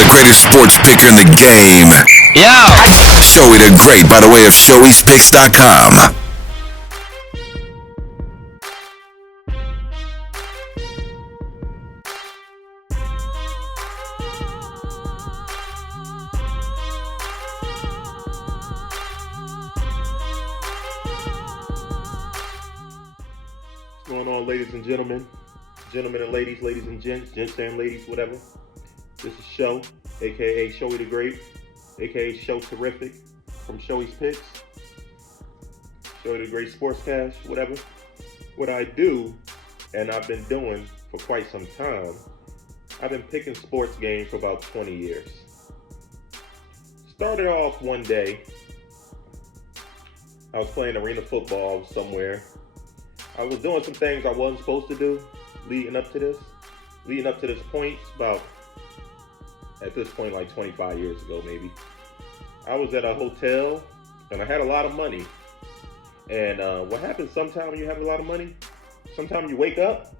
the greatest sports picker in the game. Yo! Showy the Great by the way of Showyspicks.com. What's going on, ladies and gentlemen? Gentlemen and ladies, ladies and gents, gents and ladies, whatever. This is Show, aka Showy the Great, aka Show Terrific from Showyspicks. Showy the Great Sportscast, whatever. What I do, and I've been doing for quite some time, I've been picking sports games for about 20 years. Started off one day, I was playing arena football somewhere. I was doing some things I wasn't supposed to do leading up to this point, about at this point like 25 years ago maybe. I was at a hotel and I had a lot of money. And what happens sometimes when you have a lot of money? Sometimes you wake up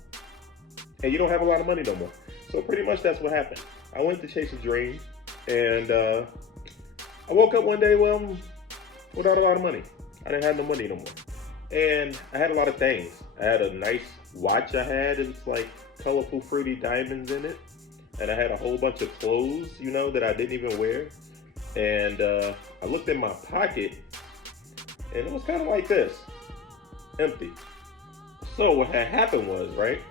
and you don't have a lot of money no more. So pretty much that's what happened. I went to chase a dream and I woke up one day, without a lot of money. I didn't have no money no more. And I had a lot of things. I had a nice watch I had. It's like colorful, pretty diamonds in it. And I had a whole bunch of clothes, that I didn't even wear. And I looked in my pocket, and it was kind of like this, empty. So what had happened was, right,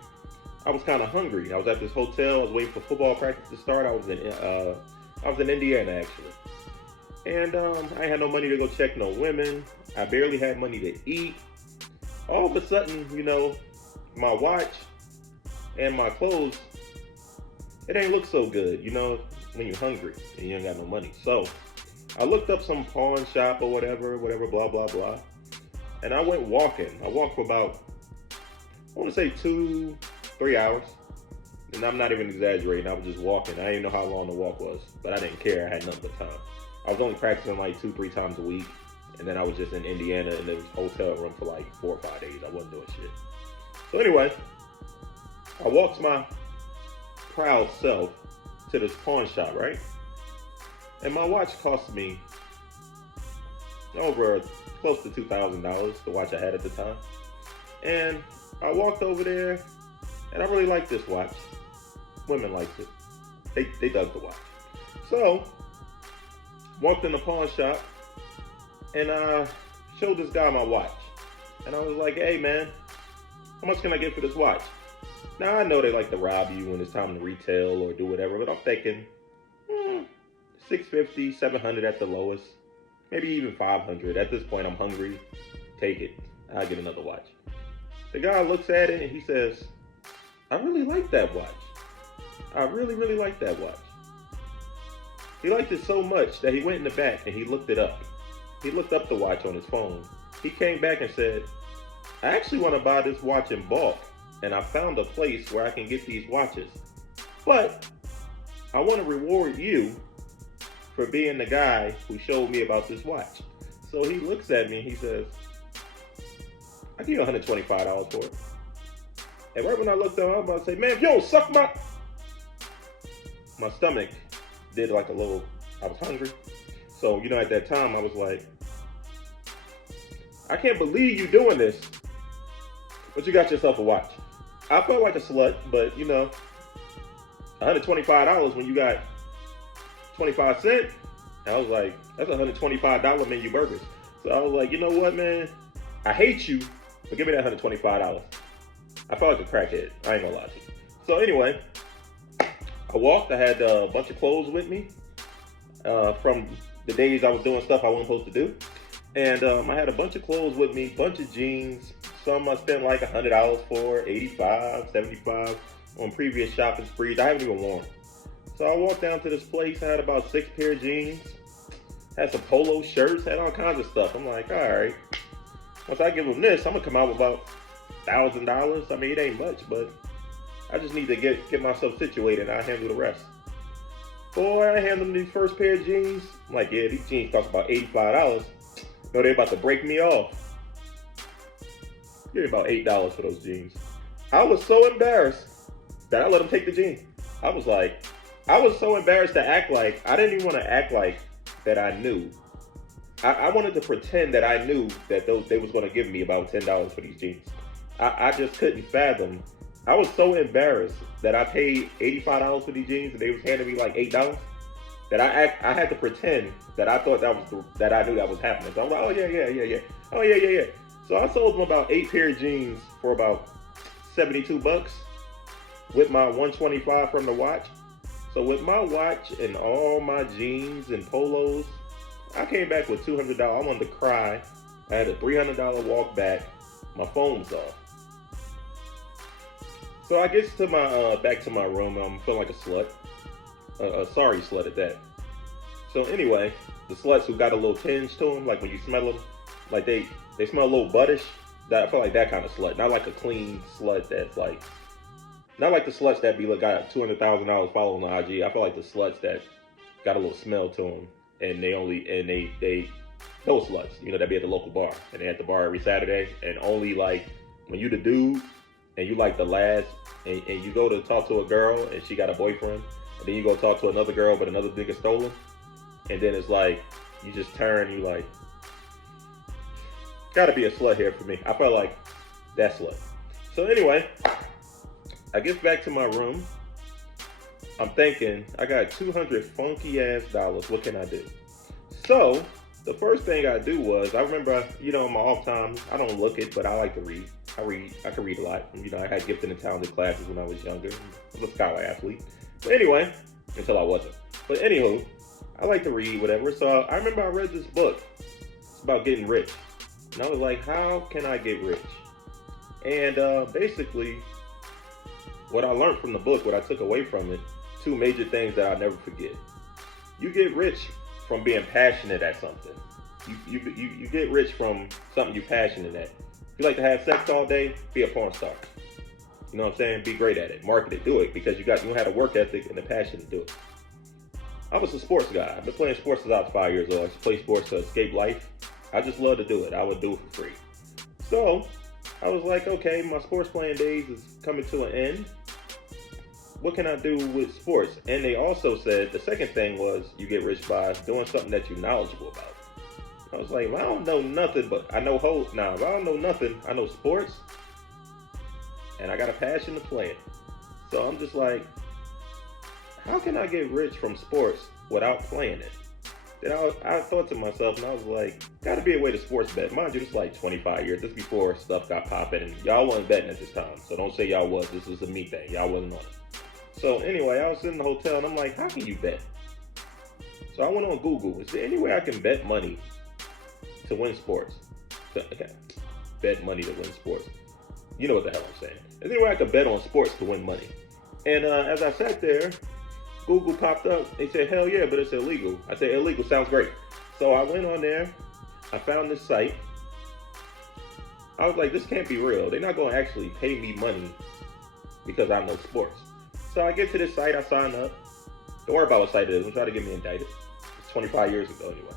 I was kind of hungry. I was at this hotel. I was waiting for football practice to start. I was in Indiana, actually. And I had no money to go check no women. I barely had money to eat. All of a sudden, my watch and my clothes, it ain't look so good, when you're hungry and you ain't got no money. So I looked up some pawn shop or whatever, blah, blah, blah. And I went walking. I walked for about, I want to say 2-3 hours. And I'm not even exaggerating. I was just walking. I didn't know how long the walk was, but I didn't care. I had nothing but time. I was only practicing like 2-3 times a week. And then I was just in Indiana in this hotel room for like 4 or 5 days. I wasn't doing shit. So anyway, I walked my proud self to this pawn shop, right? And my watch cost me over close to $2,000, the watch I had at the time. And I walked over there, and I really liked this watch. Women liked it. They dug the watch. So, walked in the pawn shop, and I showed this guy my watch. And I was like, hey man, how much can I get for this watch? Now I know they like to rob you when it's time to retail or do whatever, but I'm thinking $650, $700 at the lowest, maybe even $500. At this point I'm hungry, take it, I'll get another watch. The guy looks at it and he says, I really like that watch. I really, really like that watch. He liked it so much that he went in the back and he looked it up. He looked up the watch on his phone. He came back and said, I actually want to buy this watch in bulk, and I found a place where I can get these watches. But I want to reward you for being the guy who showed me about this watch. So he looks at me and he says, I'll give you $125 for it. And right when I looked up, I was about to say, man, if you don't suck my stomach did like a little, I was hungry. So, at that time, I was like, I can't believe you doing this, but you got yourself a watch. I felt like a slut, but, $125 when you got 25 cents, I was like, that's $125 menu burgers. So I was like, you know what, man? I hate you, but give me that $125. I felt like a crackhead. I ain't gonna lie to you. So anyway, I walked. I had a bunch of clothes with me from the days I was doing stuff I wasn't supposed to do. And I had a bunch of clothes with me, bunch of jeans. Some I spent like $100 for, $85, $75 on previous shopping sprees. I haven't even worn. So I walked down to this place. I had about 6 pair of jeans, had some polo shirts, had all kinds of stuff. I'm like, all right. Once I give them this, I'm gonna come out with about $1,000. I mean, it ain't much, but I just need to get myself situated and I'll handle the rest. Boy, I handed them these first pair of jeans. I'm like, yeah, these jeans cost about $85. No, they're about to break me off. Give me about $8 for those jeans. I was so embarrassed that I let them take the jeans. I was like, I was so embarrassed to act like, I didn't even want to act like that I knew. I wanted to pretend that I knew that they was going to give me about $10 for these jeans. I just couldn't fathom. I was so embarrassed that I paid $85 for these jeans and they was handing me like $8. That I had to pretend that I thought that I knew that was happening. So I'm like, oh yeah. Oh yeah. So I sold them about 8 pair of jeans for about $72 with my $125 from the watch. So with my watch and all my jeans and polos, I came back with $200. I wanted to cry. I had a $300 walk back. My phone was off. So I get to my back to my room. I'm feeling like a slut. A sorry slut at that. So anyway, the sluts who got a little tinge to them, like when you smell them, like they smell a little buttish. I feel like that kind of slut, not like a clean slut that's like, not like the sluts that got $200,000 following on IG. I feel like the sluts that got a little smell to them, and they those sluts, that be at the local bar, and they at the bar every Saturday, and only like when you the dude and you like the last, and you go to talk to a girl and she got a boyfriend, and then you go talk to another girl but another nigga stolen, and then it's like you just turn, you like, gotta be a slut here for me. I felt like that slut. So anyway, I get back to my room. I'm thinking, I got 200 funky ass dollars. What can I do? So the first thing I do was, I remember, in my off time, I don't look it, but I like to read. I can read a lot. I had gifted and talented classes when I was younger. I was a scholar athlete. But anyway, until I wasn't. But anywho, I like to read, whatever. So I remember I read this book. It's about getting rich. And I was like, how can I get rich? And basically, what I learned from the book, what I took away from it, 2 major things that I'll never forget. You get rich from being passionate at something. You get rich from something you're passionate at. If you like to have sex all day, be a porn star. You know what I'm saying? Be great at it. Market it. Do it because you know how to work ethic and the passion to do it. I was a sports guy. I've been playing sports since I was 5 years old. I used to play sports to escape life. I just love to do it. I would do it for free. So I was like, okay, my sports playing days is coming to an end. What can I do with sports? And they also said the second thing was you get rich by doing something that you're knowledgeable about. I was like, well, I don't know nothing, but I know now. If I don't know nothing, I know sports, and I got a passion to play it. So I'm just like, how can I get rich from sports without playing it? Then I thought to myself, and I was like, gotta be a way to sports bet. Mind you, this is like 25 years. This is before stuff got popping, and y'all wasn't betting at this time. So don't say y'all was. This was a me thing. Y'all wasn't on it. So anyway, I was in the hotel, and I'm like, how can you bet? So I went on Google. Is there any way I can bet money to win sports? Okay. Bet money to win sports. You know what the hell I'm saying. Is there any way I can bet on sports to win money? And as I sat there, Google popped up. They said, hell yeah, but it's illegal. I said, illegal sounds great. So I went on there. I found this site. I was like, this can't be real. They're not going to actually pay me money because I know sports. So I get to this site. I sign up. Don't worry about what site it is. Don't try to get me indicted. It's 25 years ago anyway.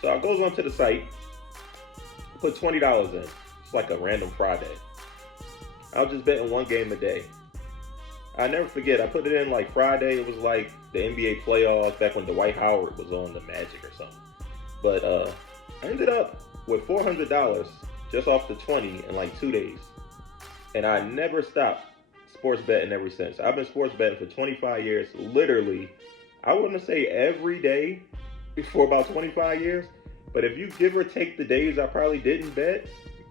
So I goes onto the site. Put $20 in. It's like a random Friday. I was just betting one game a day. I never forget, I put it in like Friday. It was like the NBA playoffs back when Dwight Howard was on the Magic or something. But I ended up with $400 just off the 20 in like 2 days. And I never stopped sports betting ever since. I've been sports betting for 25 years. Literally, I wouldn't say every day for about 25 years. But if you give or take the days I probably didn't bet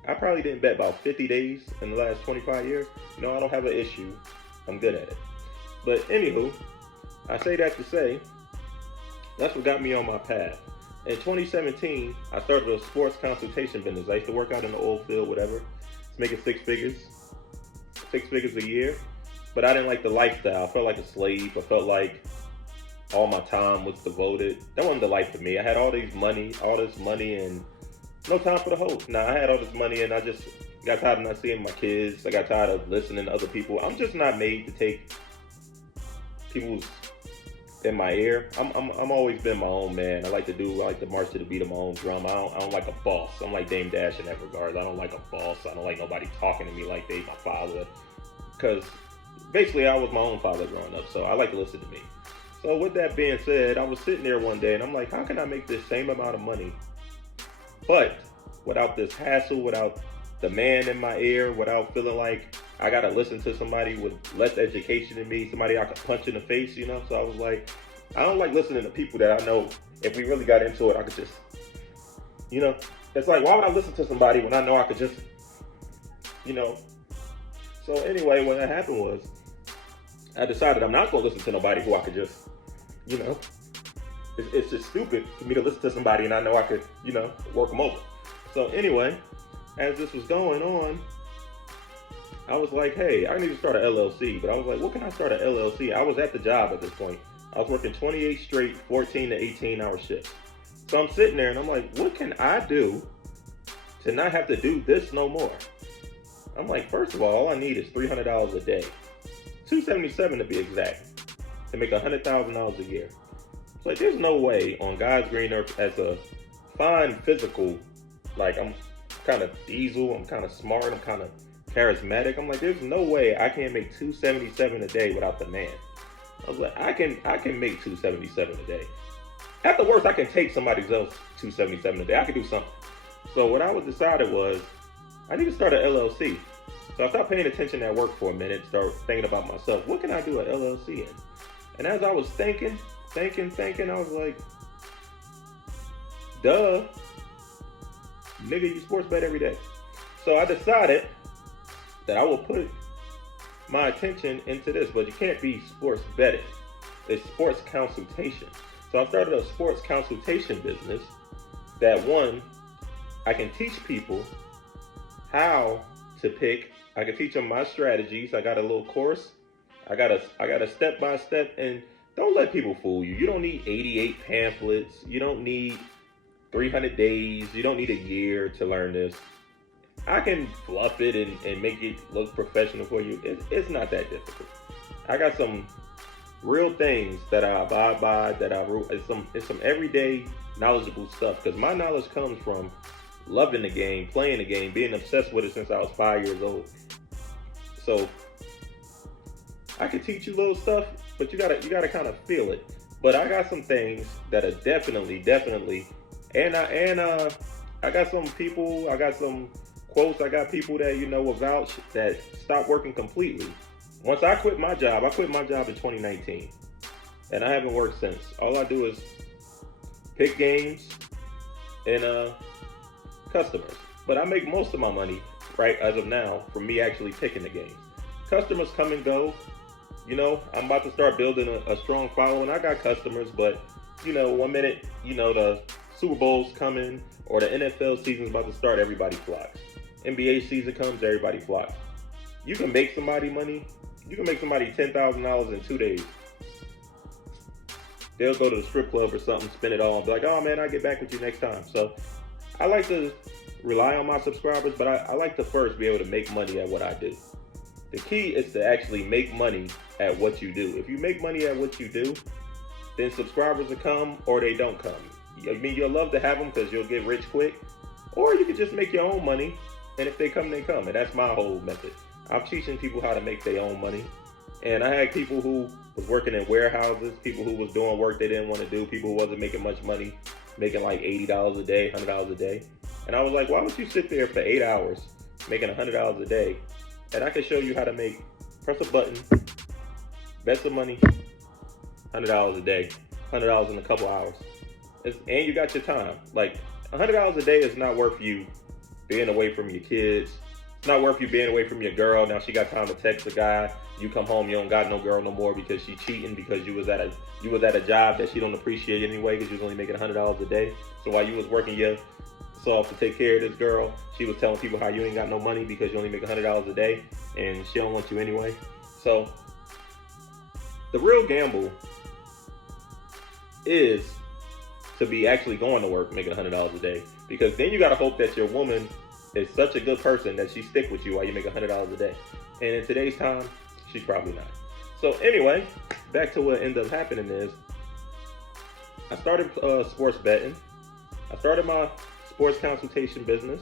about 50 days in the last 25 years. I don't have an issue. I'm good at it. But anywho, I say that to say, that's what got me on my path. In 2017, I started a sports consultation business. I used to work out in the oil field, whatever. It's making 6 figures a year. But I didn't like the lifestyle. I felt like a slave. I felt like all my time was devoted. That wasn't the life for me. I had all this money, and no time for the host. Now, I had all this money, and I just got tired of not seeing my kids. I got tired of listening to other people. I'm just not made to take people's in my ear. I'm always been my own man. I like to march to the beat of my own drum. I don't like a boss. I'm like Dame Dash in that regard. I don't like a boss. I don't like nobody talking to me like they my father. Because basically I was my own father growing up, so I like to listen to me. So with that being said, I was sitting there one day and I'm like, how can I make this same amount of money, but without this hassle, without the man in my ear, without feeling like I gotta listen to somebody with less education than me, somebody I could punch in the face, you know? So I was like, I don't like listening to people that I know if we really got into it, I could just, you know, it's like, why would I listen to somebody when I know I could just, you know? So anyway, what happened was, I decided I'm not gonna listen to nobody who I could just, you know, it's just stupid for me to listen to somebody and I know I could, you know, work them over. So anyway, as this was going on, I was like, hey, I need to start an LLC. But I was like, what can I start an LLC? I was at the job at this point. I was working 28 straight, 14 to 18 hour shifts. So I'm sitting there and I'm like, what can I do to not have to do this no more? I'm like, first of all I need is $300 a day. $277 to be exact, to make $100,000 a year. It's like, there's no way on God's green earth, as a fine physical, like I'm kind of diesel, I'm kind of smart, I'm kind of charismatic. I'm like, there's no way I can't make $277 a day without the man. I was like, I can make $277 a day. At the worst, I can take somebody else $277 a day. I can do something. So what I was decided was, I need to start an LLC. So I started paying attention at work for a minute, start thinking about myself. What can I do an LLC in? And as I was thinking, I was like, duh, nigga, you sports bet every day. So I decided that I will put my attention into this, but you can't be sports betting. It's sports consultation. So I started a sports consultation business that, one, I can teach people how to pick. I can teach them my strategies. I got a little course. I got a step-by-step, and don't let people fool you. You don't need 88 pamphlets. You don't need 300 days. You don't need a year to learn this. I can fluff it and make it look professional for you. It's not that difficult. I got some real things that I abide by, that it's some everyday knowledgeable stuff, because my knowledge comes from loving the game, playing the game, being obsessed with it since I was 5 years old. So I can teach you little stuff, but you gotta kind of feel it. But I got some things that are definitely, and I got some people, I got some quotes, I got people that, you know, will vouch that stopped working completely. Once I quit my job in 2019, and I haven't worked since. All I do is pick games and customers. But I make most of my money, right, as of now, from me actually picking the games. Customers come and go. You know, I'm about to start building a strong following. I got customers, but, you know, one minute, you know, the Super Bowl's coming or the NFL season's about to start, everybody flocks. NBA season comes, everybody flocks. You can make somebody money. You can make somebody $10,000 in 2 days. They'll go to the strip club or something, spend it all, and be like, oh man, I'll get back with you next time. So I like to rely on my subscribers, but I like to first be able to make money at what I do. The key is to actually make money at what you do. If you make money at what you do, then subscribers will come or they don't come. I mean, you'll love to have them because you'll get rich quick, or you can just make your own money, and if they come, they come. And that's my whole method. I'm teaching people how to make their own money. And I had people who was working in warehouses, people who was doing work they didn't want to do, people who wasn't making much money, making like $80 a day, $100 a day. And I was like, why don't you sit there for 8 hours making $100 a day? And I can show you how to press a button, bet some money, $100 a day, $100 in a couple hours. And you got your time. Like, $100 a day is not worth you being away from your kids. It's not worth you being away from your girl. Now she got time to text a guy. You come home, you don't got no girl no more because she cheating, because you was at a job that she don't appreciate anyway, because you was only making $100 a day. So while you was working your off to take care of this girl, she was telling people how you ain't got no money because you only make $100 a day and she don't want you anyway. So the real gamble is to be actually going to work making $100 a day, because then you got to hope that your woman is such a good person that she stick with you while you make $100 a day. And in today's time, she's probably not. So anyway, back to what ended up happening is I started sports betting. I started my sports consultation business.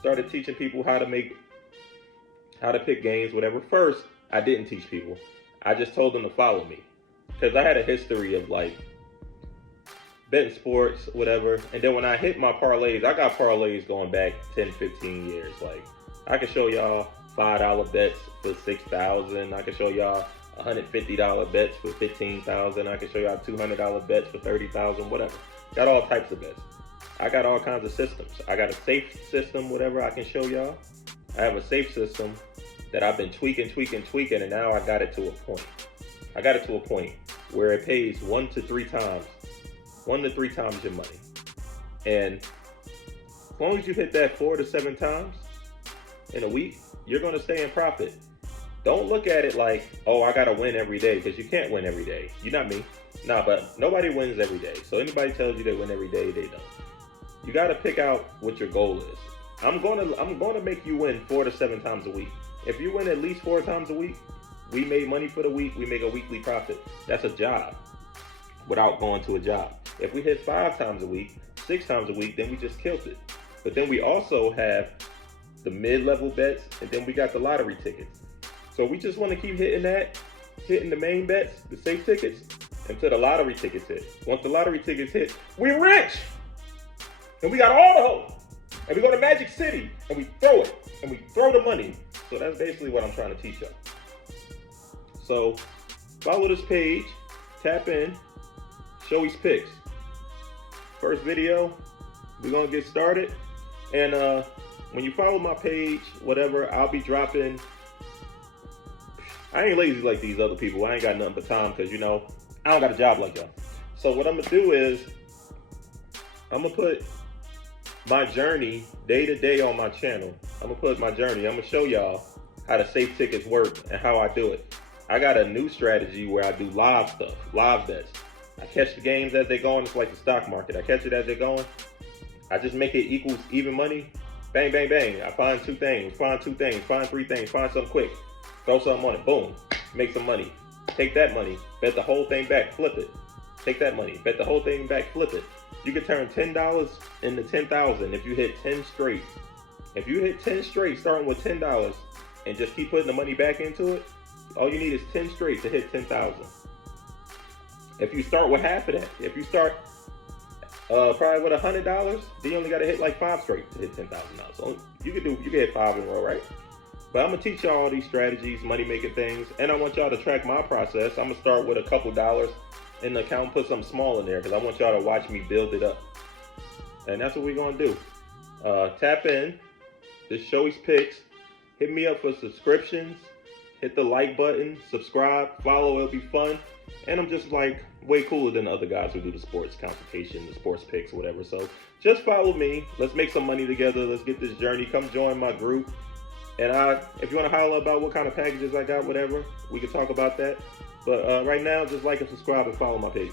Started teaching people how to pick games, whatever. First, I didn't teach people. I just told them to follow me. because I had a history of like betting sports, whatever. And then when I hit my parlays, I got parlays going back 10, 15 years. Like, I can show y'all $5 bets for 6,000. I can show y'all $150 bets for 15,000. I can show y'all $200 bets for 30,000, whatever. Got all types of bets. I got all kinds of systems. I got a safe system, whatever I can show y'all. I have a safe system that I've been tweaking, and now I got it to a point. I got it to a point where it pays 1 to 3 times your money. And as long as you hit that 4 to 7 times in a week, you're going to stay in profit. Don't look at it like, oh, I got to win every day, because you can't win every day. You're not me. Nah, but nobody wins every day. So anybody tells you they win every day, they don't. You got to pick out what your goal is. I'm going to make you win 4 to 7 times a week. If you win at least 4 times a week, we made money for the week. We make a weekly profit. That's a job without going to a job. If we hit 5 times a week, 6 times a week, then we just killed it. But then we also have the mid-level bets, and then we got the lottery tickets. So we just want to keep hitting the main bets, the safe tickets, until the lottery tickets hit. Once the lottery tickets hit, we're rich! And we got all the hope. And we go to Magic City, and we throw it, and we throw the money. So that's basically what I'm trying to teach y'all. So follow this page, tap in, Showyspicks. First video, we're gonna get started. And when you follow my page, whatever, I'll be dropping. I ain't lazy like these other people. I ain't got nothing but time, because I don't got a job like y'all. So what I'm gonna do is I'm gonna put my journey day to day on my channel. I'm gonna put my journey. I'm gonna show y'all how the safe tickets work and how I do it. I got a new strategy where I do live stuff, live bets. I catch the games as they going. It's like the stock market. I catch it as they're going. I just make it equals even money. Bang, bang, bang. I find 2 things, find 3 things, find something quick. Throw something on it. Boom. Make some money. Take that money. Bet the whole thing back. Flip it. Take that money. Bet the whole thing back. Flip it. You can turn $10 into 10,000 if you hit 10 straight. If you hit 10 straight, starting with $10, and just keep putting the money back into it, all you need is 10 straight to hit 10,000. If you start with half of that, if you start probably with $100, then you only got to hit like 5 straight to hit $10,000. So you can hit 5 in a row, right? But I'm gonna teach y'all all these strategies, money making things, and I want y'all to track my process. I'm gonna start with a couple dollars in the account, put something small in there, because I want y'all to watch me build it up. And that's what we're gonna do. Tap in, this Showyspicks. Hit me up for subscriptions. Hit the like button, subscribe, follow, it'll be fun. And I'm just like way cooler than the other guys who do the sports consultation, the sports picks, whatever. So just follow me. Let's make some money together. Let's get this journey. Come join my group. And if you want to holler about what kind of packages I got, whatever, we can talk about that. But right now, just like and subscribe and follow my page.